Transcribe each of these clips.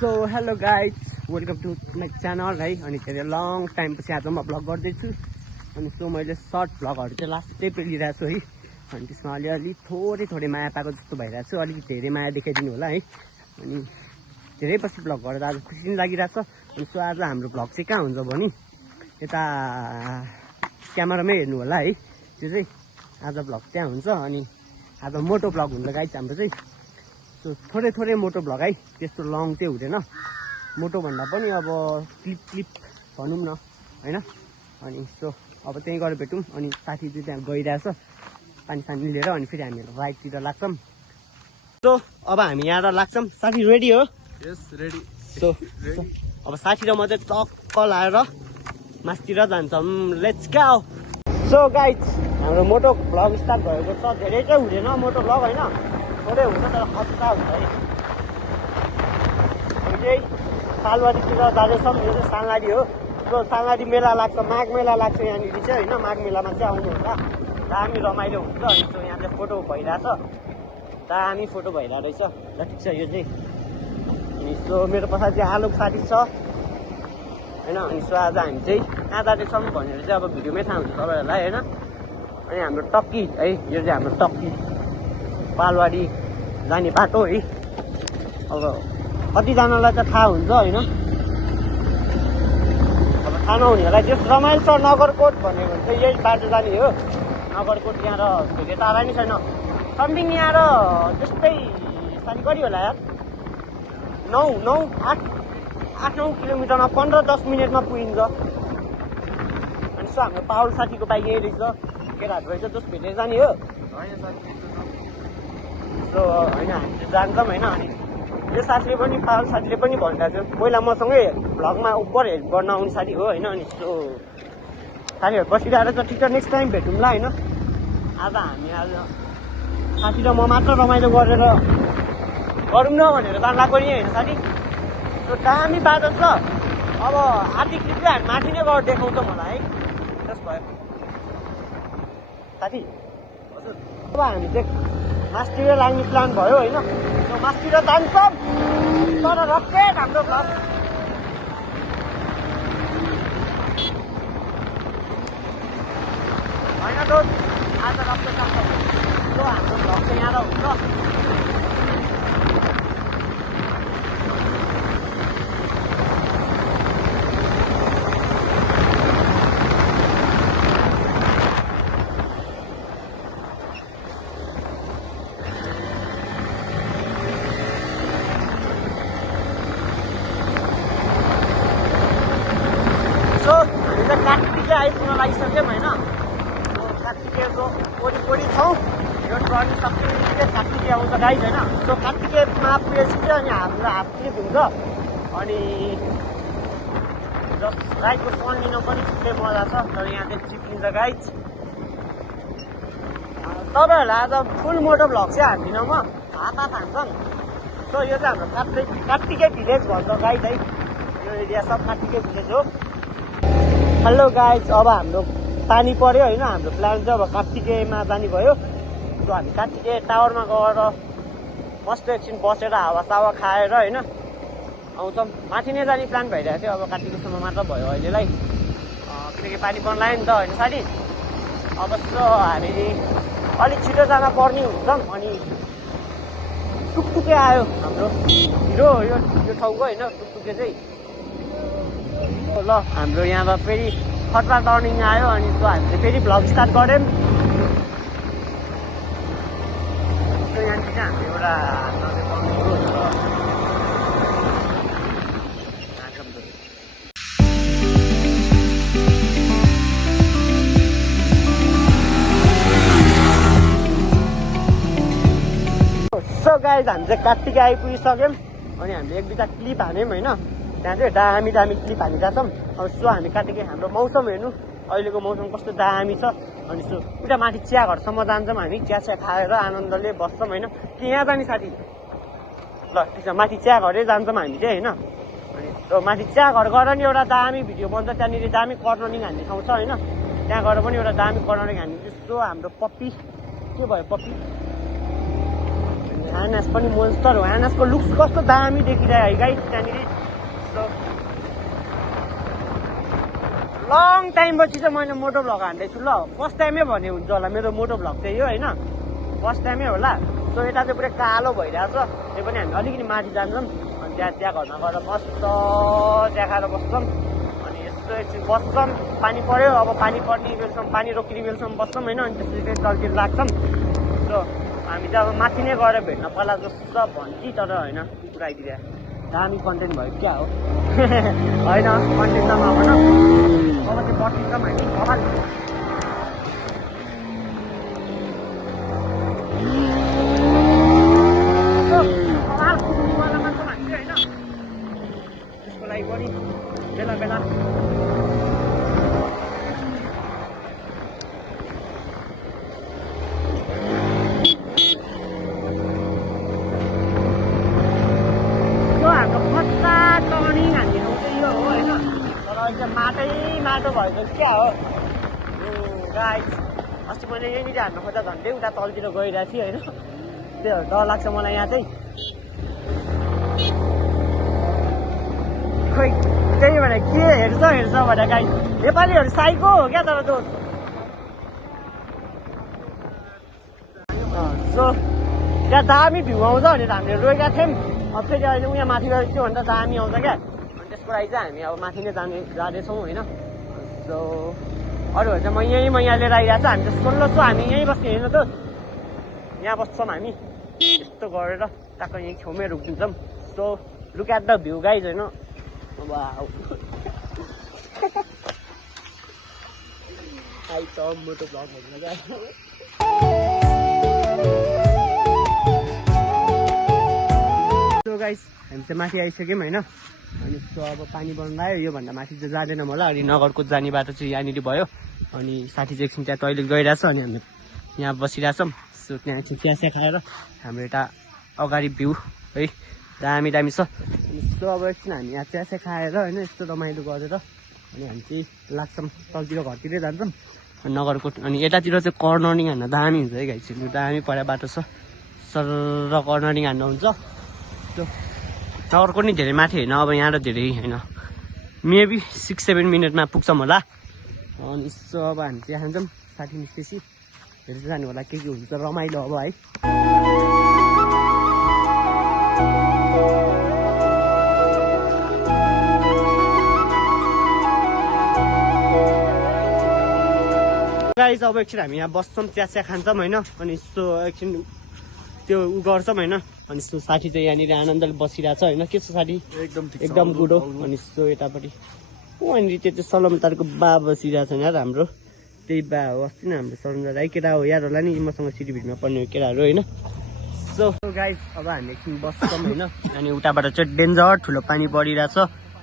So hello guys, welcome to my channel है। अनि धेरै लङ टाइम पछि आज म भ्लग गर्दैछु। अनि सो मैले सर्ट भ्लगहरू चाहिँ लास्ट चाहिँ पेलिरहेको छु है। अनि त्यसमा अलिअलि थोरै माया पाएको जस्तो भइरहेको छु। अलिक धेरै माया देखाइदिनु होला है। अनि धेरै पछि भ्लग गरेर आज खुसी पनि लागिरहेको छ। अनि सो आज हाम्रो भ्लग चाहिँ कहाँ हुन्छ भने यता क्यामेरामै हेर्नु होला है। त्यो चाहिँ आज भ्लग त्यहाँ हुन्छ। अनि आज मोटो भ्लग हुन्छ गाइज हाम्रो चाहिँ। सो थोरै मोटो भ्लग है, त्यस्तो लङ चाहिँ हुँदैन। मोटो भन्दा पनि अब क्लिप भनौँ न होइन। अनि सो अब त्यहीँ गएर भेटौँ। अनि साथी चाहिँ त्यहाँ गइरहेछ पानी लिएर। अनि फेरि हामीहरू राइडतिर लाग्छौँ। सो अब हामी यहाँ लाग्छौँ। साथी रेडी हो? यस रेडी। सो अब साथी र म चाहिँ टक्क लाएर मासतिर जान्छौँ। Let's go. सो गाइज, हाम्रो मोटो भ्लग स्टार्ट भएको छ। धेरै चाहिँ हुँदैन मोटो भ्लग होइन, थोरै हुन्छ तर खतरा हुन्छ है। हामी चाहिँ सालबारीतिर जाँदैछौँ। यो चाहिँ साङारी हो। सो साङारी मेला लाग्छ, माघ मेला लाग्छ यहाँनिर चाहिँ होइन। माघ मेलामा चाहिँ आउनुहुन्छ, दामी रमाइलो हुन्छ। अनि सो यहाँ चाहिँ फोटो भइरहेछ, दामी फोटो भइरहेको रहेछ। ल ठिक छ यो चाहिँ। अनि सो मेरो पछाडि चाहिँ आलोक साथी छ होइन। अनि सो आज हामी चाहिँ कहाँ जाँदैछौँ भनेर चाहिँ अब भिडियोमै थाहा हुन्छ तपाईँहरूलाई होइन। अनि हाम्रो टक्की है, यो चाहिँ हाम्रो टक्की पालवाडी जाने बाटो है। अब कतिजनालाई त थाहा हुन्छ होइन, अब थाहा नहुनेहरूलाई जस रमाइलो छ नगरकोट भन्यो भने चाहिँ यही बाटो जाने हो। नगरकोट यहाँ र धेरै टाढा नि छैन, समथिङ यहाँ र त्यस्तै साथी कति होला यार, 8-9 किलोमिटरमा 15-10 मिनटमा पुगिन्छ। अनि सो हाम्रो पावल साथीको बाइक यही रहेछ, केटाहरू रहेछ जस भेटेर जाने हो सो होइन। हामी चाहिँ जान्छौँ होइन। अनि यो साथीले पनि पावल साथीले पनि भनिरहेको थियो पहिला मसँगै भ्लगमा उपर हेल्प गर्न आउने साथी हो होइन। अनि सो साथीहरू बसिरहेर चाहिँ ठिक छ, नेक्स्ट टाइम भेटौँला होइन। आज हामी साथी र म मात्र रमाइलो गरेर गरौँ न भनेर जान लाग्यो नि होइन साथी। सो दामी बाटो छ। अब आधी क्लिप चाहिँ हामी माथि नै गएर देखाउँछ मलाई है, जस भयो साथी। हजुर अब हामी चाहिँ मासतिर लाग्ने प्लान भयो होइन। मासतिर जान्छौँ तर रकेट हाम्रो भ्लग होइन त आज रकेट जान्छ। सो हाम्रो भ्लग चाहिँ यहाँ हुन्छ। कार्तिके आइपुग्न लागिसक्यौँ होइन। कार्तिकेको वरिपरि छौँ। यो टर्न सक्ने बित्तिकै कार्तिके आउँछ गाइज होइन। सो कार्तिकेमा पुगेपछि चाहिँ अनि हाम्रो हाफ ट्रिप हुन्छ। अनि जस राइडको सन लिन पनि छुट्टै मजा छ। तर यहाँ चाहिँ ट्रिप लिन्छ गाइज। तपाईँहरूलाई आज फुल मोटो भ्लग चाहिँ हाल्दिनँ म, हात हान्छन्। सो यो चाहिँ हाम्रो कार्तिके भिलेज भन्छ गाइज है। यो एरिया सब कार्तिके भिलेज हो। हेलो गाइज, अब हाम्रो पानी पर्यो होइन। हाम्रो प्लान चाहिँ अब कार्तिकेमा जाने भयो। सो हामी कार्तिके टावरमा गएर मस्त एकछिन बसेर हावा खाएर होइन आउँछौँ। माथि नै जाने प्लान भइरहेको थियो, अब कार्तिकसम्म मात्र भयो अहिलेलाई। किनकि पानी पर्न लाग्यो नि त होइन साथी। अब सो हामी अलिक छिटो जान पर्ने हुन्छौँ। अनि टुकटुके आयो हाम्रो हिरो यो ठाउँको होइन, टुकटुके चाहिँ। ल हाम्रो यहाँ फेरि खतरा टर्निङ आयो। अनि सो हामीले फेरि भ्लग स्टार्ट गऱ्यौँ। सो यहाँनिर चाहिँ हामीले एउटा सो गाइज हामी चाहिँ कार्तिके आइपुगिसक्यौँ। अनि हामीले एक दुईवटा क्लिप हान्यौँ होइन। त्यहाँ चाहिँ दामी क्लिप हालिरहेको छौँ। अब सो हामी कार्तिके हाम्रो मौसम हेर्नु, अहिलेको मौसम कस्तो दामी छ। अनि सो उता माथि चियाघरसम्म जान्छौँ हामी, चिया खाएर आनन्दले बस्छौँ होइन। कि यहाँ जाने साथी? ल ठिक छ, माथि चियाघरै जान्छौँ हामी चाहिँ होइन। अनि सो माथि चियाघर गएर नि एउटा दामी भिडियो बन्छ, त्यहाँनिर दामी कर्नरिङ हान्ने ठाउँ छ होइन। त्यहाँ गएर पनि एउटा दामी कर्नरिङ हान्ने। सो हाम्रो पप्पी के भयो, पप्पी एनएस पनि मोन्स्टर हो। एनएसको लुक्स कस्तो दामी देखिरह्यो है गाइस त्यहाँनिर। लङ टाइम पछि चाहिँ मैले मोटो भ्लग हान्दैछु ल। फर्स्ट टाइमै भने हुन्छ होला मेरो मोटो भ्लग चाहिँ यो होइन, फर्स्ट टाइमै होला। सो यता चाहिँ पुरै कालो भइरहेछ। त्यो पनि हामी अलिकति माथि जान्छौँ अनि त्यहाँ घरमा गएर मस्त चिया खाएर बस्छौँ अनि यस्तो एकछिन बस्छौँ। पानी पऱ्यो, अब पानी पर्ने बेलसम्म, पानी रोकिने बेलसम्म बस्छौँ होइन। अनि त्यसपछि चाहिँ तलतिर लाग्छौँ। सो हामी चाहिँ अब माथि नै गएर भेट्न पर्ला जस्तो भन्छु तर होइन पुऱ्याइदिएर दामी कन्टेन्ट भयो क्या हो होइन कन्टेन्ट त नभन। अब चाहिँ बसिन्छौँ हामी कपाल त्यसको लागि पनि बेला बेला माटो भएको क्या हो गाइस। अस्ति मैले यहीँनिर हान्नु खोज्दा झन्डै उता तलतिर गइरहेको थिएँ होइन। त्यो डर लाग्छ मलाई यहाँ चाहिँ। खोइ त्यही भएर के हेर्छ भनेर गाइस नेपालीहरू साइको हो क्या तर दोस्त। सो त्यहाँ दामी भ्यू आउँछ भनेर हामीले रोएका थियौँ। अब फेरि अहिले उहाँ माथि गएर त्यो भन्दा दामी आउँछ क्या। अनि त्यसको लागि चाहिँ हामी अब माथि नै जाँदैछौँ होइन। सो अरूहरू चाहिँ म यहाँ लिएर आइरहेको छ। हामी त 1600 हामी यहीँ बस्ने होइन त, यहाँ बस्छौँ हामी। यस्तो गरेर टक्क यहीँ छेउमै रोकिदिन्छौँ। So look at the view guys होइन। अब आइस मोटो भ्लग हेर्न सो गाइस हामी चाहिँ माथि आइसक्यौँ होइन। अनि सो अब पानी बन्द आयो, योभन्दा माथि चाहिँ जाँदैनौँ होला। अनि नगरकोट जाने बाटो चाहिँ यहाँनिर भयो। अनि साथी चाहिँ एकछिन त्यहाँ टोइलेट गइरहेछ अनि हामी यहाँ बसिरहेछौँ। सो त्यहाँ चाहिँ चिया खाएर हाम्रो यता अगाडि भ्यू है दामी दामी छ। अनि सो अब एकछिन हामी यहाँ चिया खाएर होइन यस्तो रमाइलो गरेर अनि हामी चाहिँ लाग्छौँ तलतिर घरतिरै जान्छौँ नगरकोट। अनि यतातिर चाहिँ कर्नरिङ हान्न दामी हुन्छ है गाइस। दामी पऱ्यो बाटो छ सर कर्नरिङ हान्न हुन्छ। सो नगरकोट नि धेरै माथि होइन, अब यहाँ र धेरै होइन, मेबी 6-7 मिनटमा पुग्छौँ होला। अनि यसो अब हामी चाहिँ खान्छौँ साथी निस्केपछि हेर्दै जानु होला के हुन्छ रमाइलो अब है। गाइस अब एकछिन हामी यहाँ बस्छौँ चिया खान्छौँ होइन। अनि यस्तो एकछिन त्यो उ गर्छौँ होइन। अनि यस्तो साथी चाहिँ यहाँनिर आनन्दले बसिरहेछ होइन। के छ साथी? एकदम गुड हो। अनि यस्तो यतापट्टि वहाँनिर त्यो चाहिँ सलमतारको बा बसिरहेछ यार हाम्रो, त्यही बा हो। अस्ति नै हाम्रो सलमतार है केटा हो यार होला नि, मसँग सिटी भिडमा पर्ने केटाहरू होइन। सो गाइस अब हामी एकछिन बस्छौँ होइन। अनि उताबाट चाहिँ डेन्जर ठुलो पानी परिरहेछ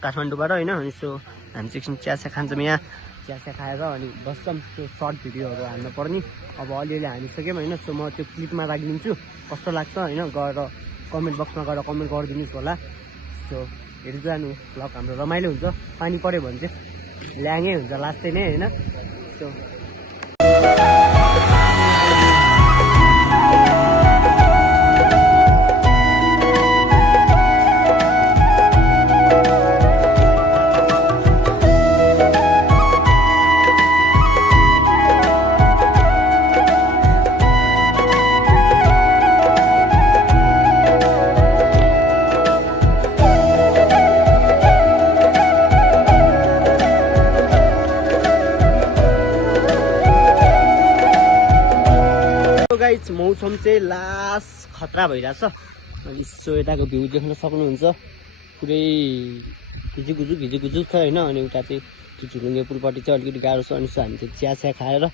काठमाडौँबाट होइन। अनि सो हामी चाहिँ एकछिन चिया खान्छौँ यहाँ, चिया खाएर अनि बस्छौँ। त्यो सर्ट भिडियोहरू हाल्नु पर्ने अब अलिअलि हालिसक्यौँ होइन। सो म त्यो क्लिपमा राखिदिन्छु कस्तो लाग्छ होइन, गएर कमेन्ट बक्समा गएर कमेन्ट गरिदिनुहोस् होला। सो हेर्दै जानु भ्लग हाम्रो रमाइलो हुन्छ। पानी पऱ्यो भने चाहिँ ल्याङै हुन्छ लास्टै नै होइन। सो मौसम चाहिँ लास्ट खतरा भइरहेछ। अनि यसो यताको भ्यू देख्न सक्नुहुन्छ पुरै घिजुगुजु छ होइन। अनि उता चाहिँ त्यो झुलुङ्गे पुलपट्टि चाहिँ अलिकति गाह्रो छ। अनि सो हामी चाहिँ चिया खाएर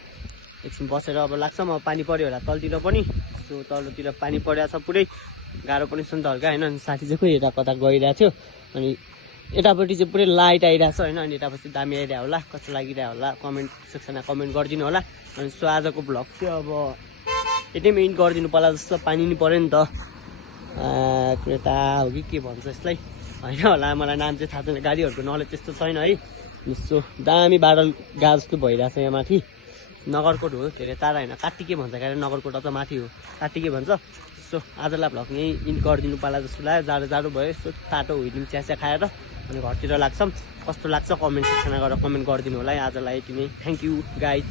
एकछिन बसेर अब लाग्छौँ। अब पानी पऱ्यो होला तलतिर पनि। सो तलतिर पानी परिरहेछ पुरै गाह्रो पनि छ नि त हल्का होइन। अनि साथी चाहिँ खोइ यता कता गइरहेको थियो। अनि यतापट्टि चाहिँ पुरै लाइट आइरहेछ होइन। अनि यतापछि दामी आइरहेको होला, कस्तो लागिरहेको होला कमेन्ट सेक्सनमा कमेन्ट गरिदिनु होला। अनि सो आजको भ्लग चाहिँ अब यतिमै इन्ड गरिदिनु पर्ला जस्तो। पानी नि पऱ्यो नि त, क्रेटा हो कि के भन्छ यसलाई होइन होला, मलाई नाम चाहिँ थाहा छैन, गाडीहरूको नलेज त्यस्तो छैन है। यस्तो दामी बादल गा जस्तो भइरहेछ यहाँ माथि। नगरकोट हो धेरै टाढा होइन, कात्तिके भन्छ क्या नगरकोट अझ माथि हो, कात्तिके भन्छ। सो आजलाई भ्लग यहीँ इन्ड गरिदिनु पर्ला जस्तो लाग्यो जाडो भयो यस्तो तातो हुइदिनु चिया खाएर अनि घरतिर लाग्छौँ कस्तो लाग्छ कमेन्ट सेक्सनमा गएर कमेन्ट गरिदिनु होला है आजलाई यति नै थ्याङ्क यू गाइज